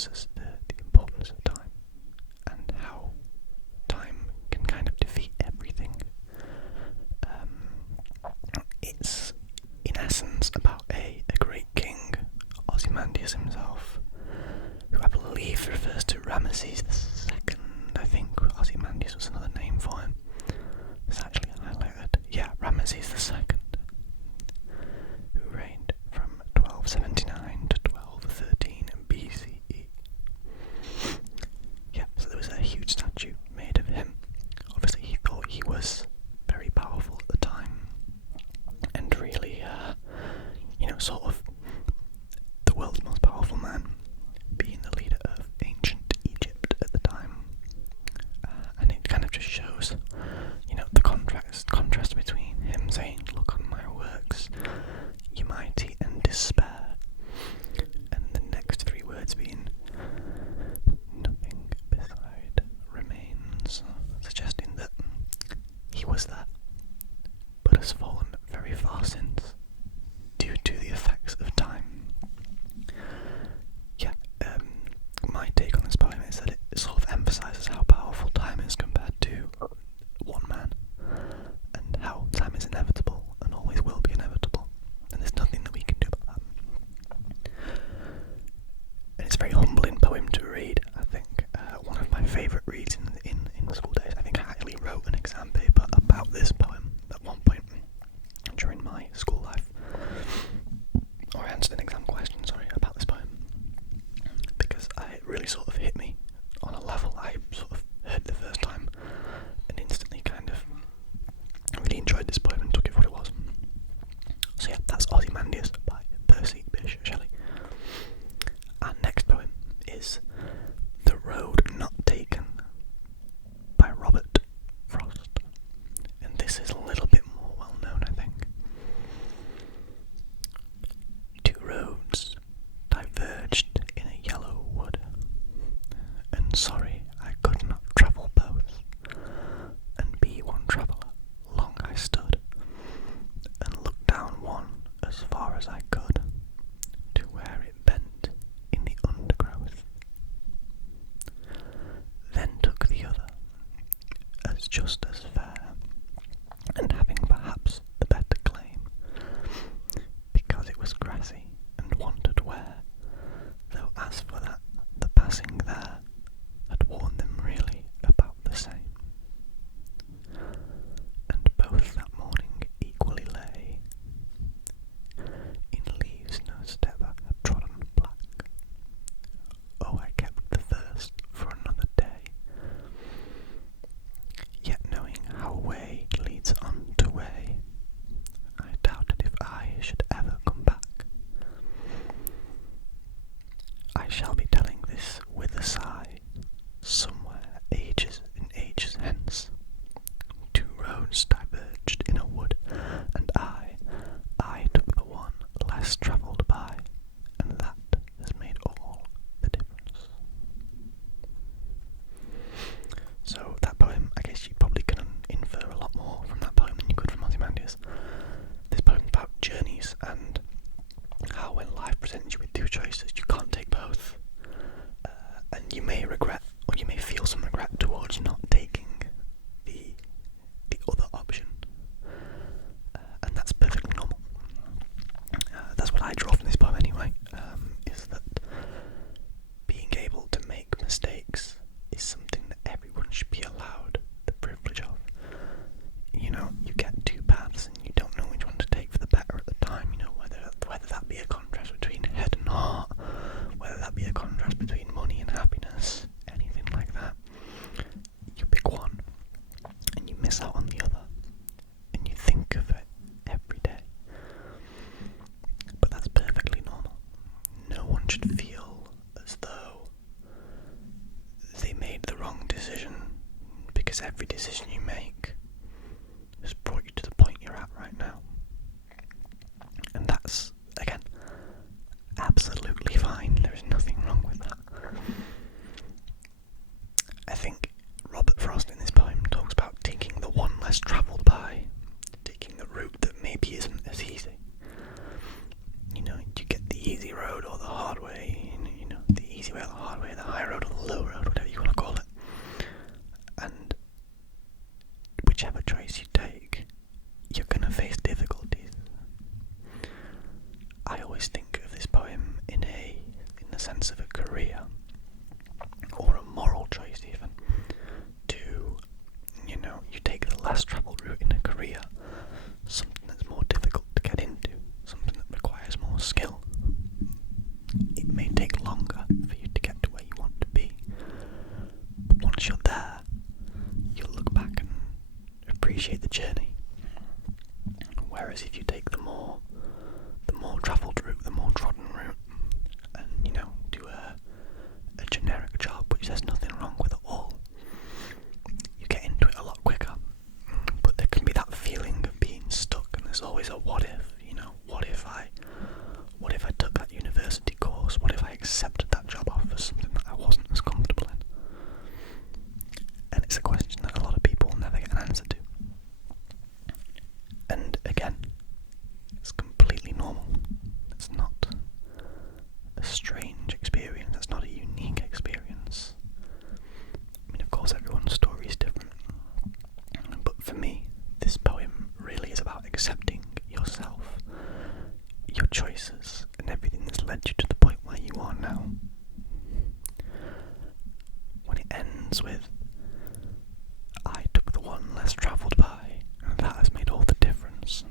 discusses the importance of time and how time can kind of defeat everything. It's in essence about a great king, Ozymandias himself, who I believe refers to Ramesses II. I think Ozymandias was another name for him. It's actually highlighted. Yeah, Ramesses II, who reigned from 1279 to 1213 BCE. Yeah, so there was a huge statue made of him. Obviously, he thought he was very powerful at the time, and really, sort of the world's most powerful man, being the leader of ancient Egypt at the time. And it kind of just shows, the contrast between him saying, "Look on my works, ye mighty, and despair," and the next three words being, "Nothing beside remains," suggesting that he was there, but has fallen very far since, due to the effects of time. Yeah, my take on this poem is that it sort of emphasises how powerful time is compared to one man, and how time is inevitable and always will be inevitable, and there's nothing that we can do about that. And it's a very humbling poem to read, I think. One of my favourite reads in the school days. I think I actually wrote an exam paper about this poem at one point during my school life. Or I answered an exam question, about this poem. Because it really sort of hit me on a level I sort of heard the first time and instantly kind of really enjoyed this poem and took it for what it was. So yeah, that's Ozymandias by Percy Bysshe Shelley. Our next poem is The Road Not Taken by Robert Frost. And this is a little bit more well known, I think. Two roads diverged in a yellow wood, and sorry I could not travel both, and be one traveller. Long I stood, and looked down one as far as I could, to where it bent in the undergrowth. Then took the other, as just as fair, and having perhaps the better claim, because it was grassy and wanted wear, though as for that, the passing there had worn them really about the same. And both that morning equally lay in leaves no stepper had trodden black. Oh, I kept the first for another day, yet knowing how way leads on to way, I doubted if I should ever come back. I shall be telling this with a sigh, somewhere ages and ages hence. Two roads diverged in a wood, and I took the one less travelled by, and that has made all the difference. So that poem, I guess you probably can infer a lot more from that poem than you could from Ozymandias. This poem's about journeys and how when life presents you with two choices, you can't take both. And you may regret, or you may feel some regret towards not taking the other option. And that's perfectly normal. That's what I draw from this poem anyway, is that being able to make mistakes is something that everyone should be allowed the privilege of. You get two paths and you don't know which one to take for the better at the time, whether that be a contrast between head and heart, whether that be a contrast between money and happiness, anything like that. You pick one and you miss out on the other, and you think of it every day. But that's perfectly normal. No one should feel as though they made the wrong decision, because every decision you make has brought you to the point you're at right now. And that's, again, absolutely fine. There is nothing wrong with that. I think Robert Frost in this poem talks about taking the one less travelled by, taking the route that maybe isn't as easy. You get the easy road or the hard way. The easy easy way or the hard way, the high road or the low road, whatever you want to call it. And whichever choice you take, you're going to face difficulties. I always think of this poem in the sense of a career, or a moral choice even, to, you take the less travelled route in a career, something that's more difficult to get into, something that requires more skill. It may take longer for you to get to where you want to be, but once you're there, you'll look back and appreciate the journey. Whereas if you take the more travelled route, the more trodden route, and do a generic job which there's nothing wrong with at all, you get into it a lot quicker. But there can be that feeling of being stuck, and there's always a what if. What if I took that university course? What if I accepted that job offer, something that I wasn't as comfortable in? And it's a question that a lot of people never get an answer to. And again, it's completely normal. It's not a strange experience. It's not a unique experience. I mean, of course, everyone's story is different. But for me, this poem really is about accepting yourself, your choices, and everything that's led you to the point where you are now. When it ends with, I took the one less travelled by, and that has made all the difference.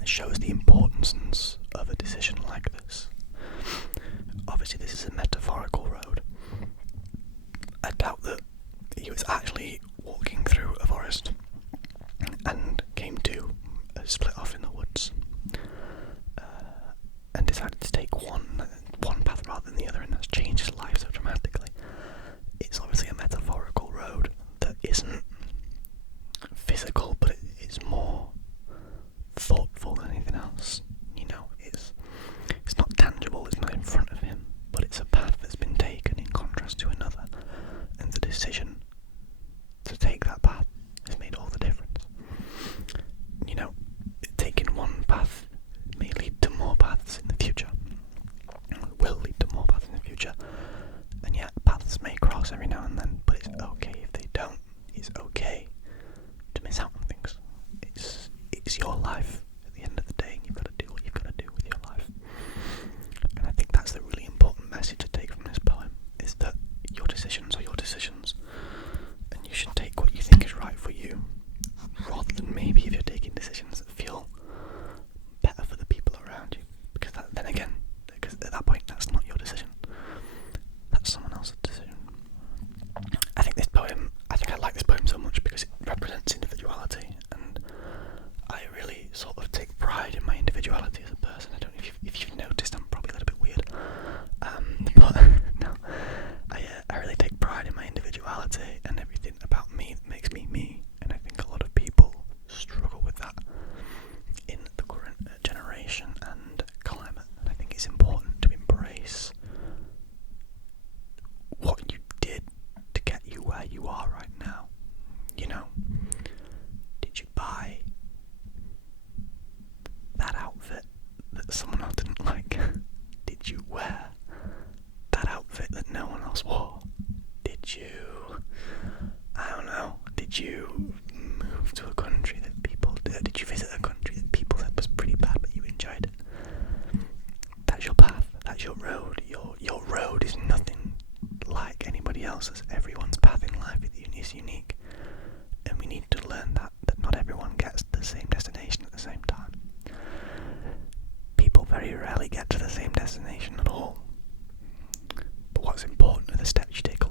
It shows the importance of a decision like this. Obviously, this is a metaphorical road. I doubt that he was actually walking through a forest and came to a split off in the woods, and decided to take one path rather than the other, and that's changed his life so dramatically. It's obviously a metaphorical road that isn't physical, but it's more thoughtful than anything else. It's not tangible, it's not in front of him, but it's a path that's been taken in contrast to another, and the decision to take that path has made all the difference. Taking one path may lead to more paths in the future, will lead to more paths in the future, and yet paths may cross every now and then, but it's okay if they don't. It's okay to miss out on things. It's your life at the end of the day, and you've got to do what you've got to do with your life. And I think that's the really important message to take from this poem, is that your decisions are your decisions, and you should take what you think is right for you, rather than maybe if you're taking decisions that feel better for the people around you, because at that point that's not your decision, that's someone else's decision. I think I like this poem so much because it represents individuality, and I really sort of take pride in my individuality as a person. I don't know if you've noticed, I'm probably a little bit weird, but no, I really take pride in my individuality and everything about me that makes me me, and I think a lot of people struggle with that in the current generation and climate, and I think it's important to embrace what you did to get you where you are right now. Did you buy that outfit that someone else didn't like? Did you wear that outfit that no one else wore? Did you move to a country that people did? Did you visit a country that people said was pretty bad but you enjoyed it? That's your path, that's your road. Your road is nothing like anybody else's. Everyone's path in life is unique, and we need to learn that not everyone gets the same destination at the same time. People very rarely get to the same destination at all, but what's important are the steps you take